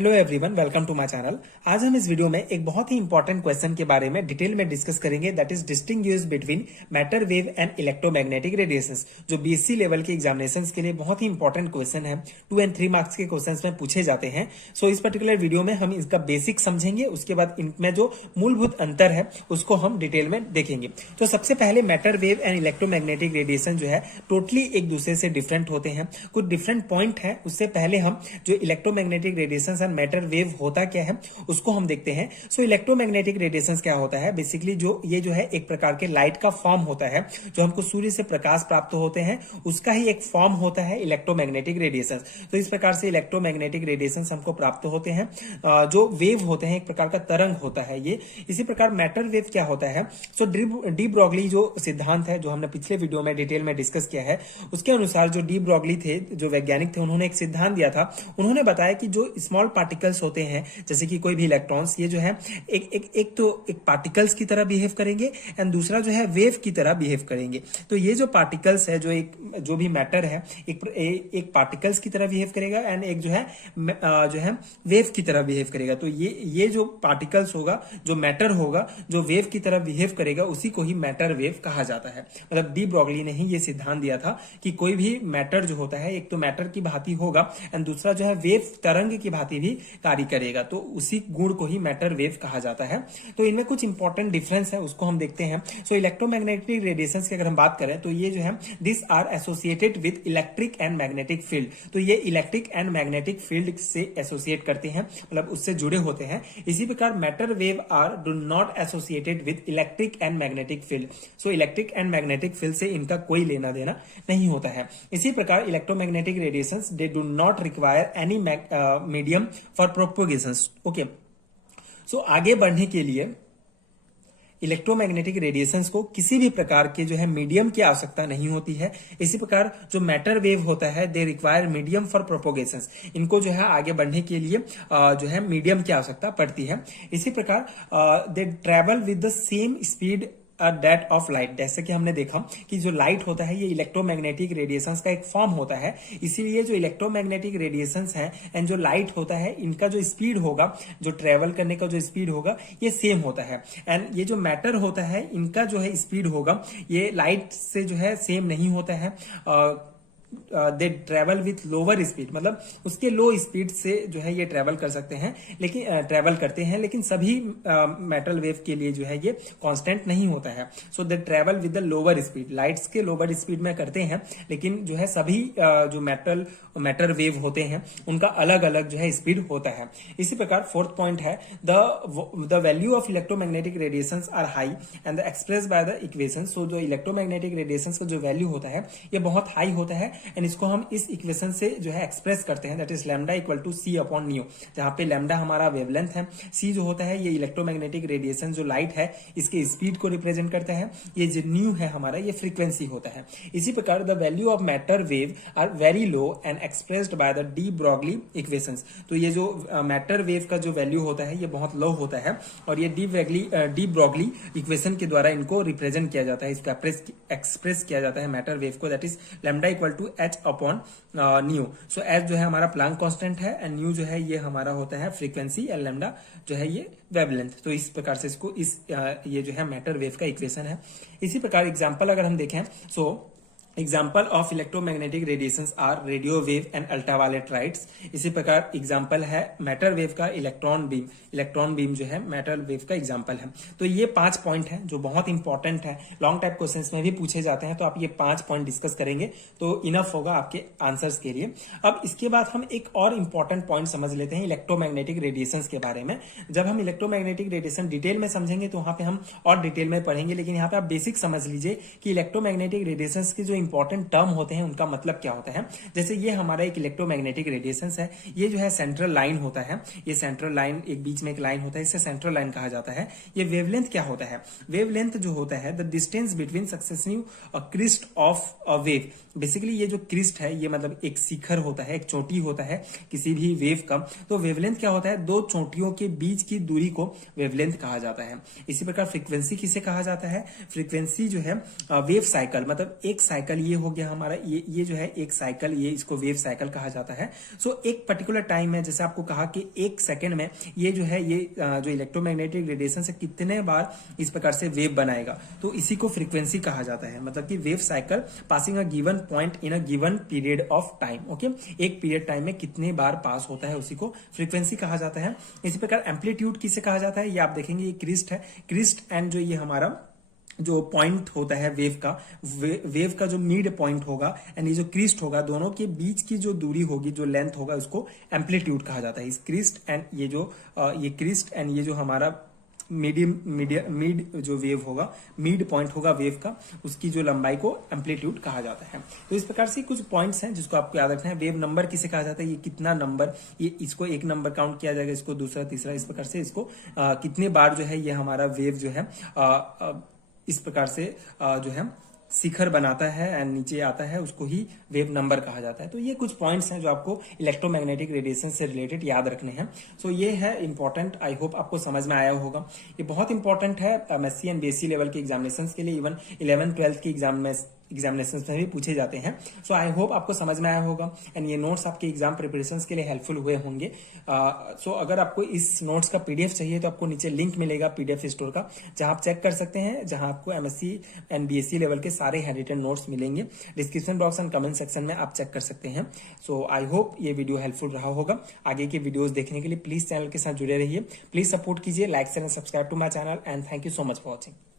Hello everyone, welcome to my channel. आज हम इस वीडियो में एक बहुत ही इंपॉर्टेंट क्वेश्चन के बारे में डिटेल में डिस्कस करेंगे, that is distinguish between matter wave and electromagnetic radiations, जो बीएससी लेवल के एग्जामिनेशंस के लिए बहुत ही इंपॉर्टेंट क्वेश्चन है। 2 और 3 मार्क्स के क्वेश्चंस में पूछे जाते हैं। सो इस पर्टिकुलर वीडियो में हम इसका बेसिक समझेंगे, उसके बाद इनमें जो मूलभूत अंतर है उसको हम डिटेल में देखेंगे। तो सबसे पहले matter wave and electromagnetic radiation जो है टोटली एक दूसरे से डिफरेंट होते हैं। कुछ डिफरेंट पॉइंट है, उससे पहले हम जो electromagnetic radiation and matter wave होता क्या है उसको हम देखते हैं। सो इलेक्ट्रोमैग्नेटिक रेडिएशंस क्या होता है? बेसिकली ये जो है एक प्रकार के लाइट का फॉर्म होता है, जो हमको सूर्य से प्रकाश प्राप्त होते हैं, उसका ही एक फॉर्म होता है इलेक्ट्रोमैग्नेटिक रेडिएशंस। तो इस प्रकार से इलेक्ट्रोमैग्नेटिक रेडिएशंस हमको प्राप्त होते हैं। जो वेव होते हैं एक प्रकार का तरंग होता है ये। इसी प्रकार मैटर वेव क्या होता है? सो डी ब्रॉगली जो सिद्धांत है, जो हमने पिछले वीडियो में डिटेल में डिस्कस किया है, उसके अनुसार जो डी ब्रॉगली थे, जो वैज्ञानिक थे, उन्होंने एक सिद्धांत दिया था। उन्होंने बताया कि जो स्मॉल पार्टिकल्स होते हैं, जैसे कि कोई भी इलेक्ट्रॉन्स, ये जो है एक पार्टिकल्स की तरह बिहेव करेंगे एंड दूसरा जो है वेव की तरह बिहेव करेंगे। तो ये जो पार्टिकल्स है, जो भी मैटर है, एक पार्टिकल्स की तरह बिहेव करेगा एंड एक जो है वेव की तरह बिहेव करेगा। तो ये जो पार्टिकल्स होगा, जो मैटर होगा, जो वेव की तरह बिहेव करेगा, उसी को ही मैटर वेव कहा जाता है। मतलब डी ब्रॉगली ने ही ये सिद्धांत दिया था कि कोई भी मैटर जो होता है, एक तो मैटर की भांति होगा एंड दूसरा जो है वेव तरंग की भांति भी कार्य करेगा। तो उसी गुण को ही मैटर वेव कहा जाता है। तो इनमें कुछ इंपॉर्टेंट डिफरेंस है, उसको हम देखते हैं। सो इलेक्ट्रोमैग्नेटिक रेडिएशंस की अगर हम बात करें तो ये जो है this are associated with electric and magnetic field. तो ये इलेक्ट्रिक एंड मैग्नेटिक फील्ड से एसोसिएट करते हैं, मतलब उससे जुड़े होते हैं। इसी प्रकार matter wave are do not associated with electric and magnetic field. So electric and magnetic field से इनका कोई लेना देना नहीं होता है। इसी प्रकार electromagnetic radiations they do not require any medium for propagations. Okay, so आगे बढ़ने के लिए इलेक्ट्रोमैग्नेटिक रेडिएशंस को किसी भी प्रकार के जो है मीडियम की आवश्यकता नहीं होती है। इसी प्रकार जो मैटर वेव होता है, दे रिक्वायर मीडियम फॉर प्रोपोगेशंस। इनको जो है आगे बढ़ने के लिए जो है मीडियम की आवश्यकता पड़ती है। इसी प्रकार दे travel with the same speed that of light. जैसे कि हमने देखा कि जो लाइट होता है ये इलेक्ट्रोमैग्नेटिक रेडिएशंस का एक फॉर्म होता है। इसीलिए जो इलेक्ट्रोमैग्नेटिक रेडिएशंस है एंड जो लाइट होता है, इनका जो स्पीड होगा, जो ट्रेवल करने का जो स्पीड होगा, ये सेम होता है। एंड ये जो मैटर होता है, इनका जो है स्पीड होगा, ये लाइट से जो है सेम नहीं होता है। They travel with lower speed, मतलब उसके लो स्पीड से जो है ये ट्रेवल कर सकते हैं, लेकिन सभी मेटल वेव के लिए जो है ये कांस्टेंट नहीं होता है। So they travel with the lower speed. Lights के लोअर स्पीड में करते हैं, लेकिन जो है सभी जो मैटर वेव होते हैं उनका अलग अलग जो है स्पीड होता है। इसी प्रकार फोर्थ पॉइंट है the value of electromagnetic radiations are high and express by the equation. So जो इलेक्ट्रोमैग्नेटिक रेडिएशंस का जो वैल्यू होता है ये बहुत हाई होता है एंड इसको हम इस इक्वेशन से जो है एक्सप्रेस करते हैं, that is lambda equal to C upon nu, जहां पे लैम्डा हमारा वेवलेंथ है, सी जो होता है ये इलेक्ट्रोमैग्नेटिक रेडिएशन जो लाइट है इसके स्पीड को रिप्रेजेंट करता है, ये जो न्यू है हमारा ये फ्रीक्वेंसी होता है। इसी प्रकार the value of matter wave are very low and expressed by the de Broglie equations. तो ये जो मैटर वेव का जो वैल्यू होता है ये बहुत लो होता है और ये डी ब्रॉगली इक्वेशन के द्वारा इनको रिप्रेजेंट किया जाता है, इसको एक्सप्रेस किया जाता है मैटर वेव को, that is lambda equal to H upon nu. So H जो है हमारा प्लांक कांस्टेंट है एंड न्यू जो है ये हमारा होता है फ्रीक्वेंसी एंड लैम्डा जो है ये वेवलेंथ। तो इस प्रकार से इसको ये जो है मैटर वेव का इक्वेशन है। इसी प्रकार एग्जांपल अगर हम देखें, so example of electromagnetic radiations are radio wave and ultraviolet lights. इसी प्रकार एग्जाम्पल है मैटर वेव का इलेक्ट्रॉन बीम जो है मैटर वेव का एग्जाम्पल है। तो ये 5 पॉइंट हैं जो बहुत इंपॉर्टेंट है, लॉन्ग टाइप क्वेश्चंस में भी पूछे जाते हैं। तो आप ये 5 पॉइंट डिस्कस करेंगे तो इनफ होगा आपके आंसर्स के लिए। अब इसके बाद हम एक और इंपॉर्टेंट पॉइंट समझ लेते हैं इलेक्ट्रोमैग्नेटिक रेडिएशंस के बारे में। जब हम इलेक्ट्रोमैग्नेटिक रेडिएशन डिटेल में समझेंगे तो वहां पे हम और डिटेल में पढ़ेंगे, लेकिन यहाँ पे आप बेसिक समझ लीजिए कि इलेक्ट्रोमैग्नेटिक रेडिएशंस की जो इंपॉर्टेंट टर्म होते हैं उनका मतलब क्या होता है। जैसे ये हमारा एक इलेक्ट्रोमैग्नेटिक रेडिएशंस है, ये जो है सेंट्रल लाइन होता है, ये सेंट्रल लाइन, एक बीच में एक लाइन होता है, इसे सेंट्रल लाइन कहा जाता है। ये वेवलेंथ क्या होता है? वेवलेंथ जो होता है the distance between successive crest of a wave. Basically ये जो क्रिस्ट है ये मतलब एक शिखर होता है, एक चोटी होता है किसी भी वेव का। तो वेवलेंथ क्या होता है? दो चोटियों के बीच की दूरी को वेवलेंथ कहा जाता है। इसी प्रकार फ्रीक्वेंसी किसे कहा जाता है? फ्रीक्वेंसी जो है वेव साइकिल, मतलब एक साइकिल साइकिल ये हो गया हमारा, ये जो है एक साइकिल, ये इसको वेव साइकिल कहा जाता है। सो एक पर्टिकुलर टाइम है, जैसे आपको कहा कि 1 सेकेंड में ये जो है, ये जो इलेक्ट्रोमैग्नेटिक रेडिएशन से कितने बार इस प्रकार से वेव बनाएगा, तो इसी को फ्रीक्वेंसी कहा जाता है। मतलब कि wave cycle passing a given point in a given period of time. Okay, एक पीरियड टाइम में कितने बार पास होता है, उसी को फ्रीक्वेंसी कहा जाता है। इसी प्रकार एम्पलीट्यूड किसे कहा जाता है, ये आप देखेंगे ये क्रिस्ट है, क्रिस्ट एंड जो ये हमारा जो पॉइंट होता है वेव का जो मिड पॉइंट होगा एंड ये जो क्रिस्ट होगा, दोनों के बीच की जो दूरी होगी, जो लेंथ होगा, उसको एम्पलीट्यूड कहा जाता है। इस क्रिस्ट एंड ये जो ये क्रिस्ट एंड ये जो हमारा मिड जो वेव होगा, मिड पॉइंट होगा वेव का, उसकी जो लंबाई को एम्पलीट्यूड कहा जाता है। तो इस प्रकार से कुछ पॉइंट्स हैं जिसको आपको याद रखना है। वेव नंबर किसे कहा जाता है, ये कितना नंबर, ये इसको एक नंबर काउंट किया जाएगा, इसको दूसरा, तीसरा, इस प्रकार से इसको कितने बार जो है ये हमारा वेव जो है इस प्रकार से जो है शिखर बनाता है एंड नीचे आता है, उसको ही वेव नंबर कहा जाता है। तो ये कुछ पॉइंट्स हैं जो आपको इलेक्ट्रोमैग्नेटिक रेडिएशन से रिलेटेड याद रखने हैं। सो ये है इंपॉर्टेंट, आई होप आपको समझ में आया होगा। ये बहुत इंपॉर्टेंट है एमएससी एंड बीएससी लेवल के एग्जामिनेशन के लिए, इवन 11th-12th की एग्जामिनेशन में भी पूछे जाते हैं। सो आई होप आपको समझ में आया होगा एंड ये नोट्स आपके एग्जाम प्रिपरेशन के लिए हेल्पफुल हुए होंगे। सो अगर आपको इस नोट्स का पीडीएफ चाहिए तो आपको नीचे लिंक मिलेगा पीडीएफ स्टोर का, जहां आप चेक कर सकते हैं, जहां आपको एमएससी एंड बीएससी लेवल के सारे हैंडरिटन नोट्स मिलेंगे। Description box and comment section में आप चेक कर सकते हैं। सो आई होप ये वीडियो हेल्पफुल रहा होगा। आगे के वीडियोस देखने के लिए प्लीज चैनल के साथ जुड़े रहिए, प्लीज सपोर्ट कीजिए, like share and subscribe to my channel and thank you so much for watching.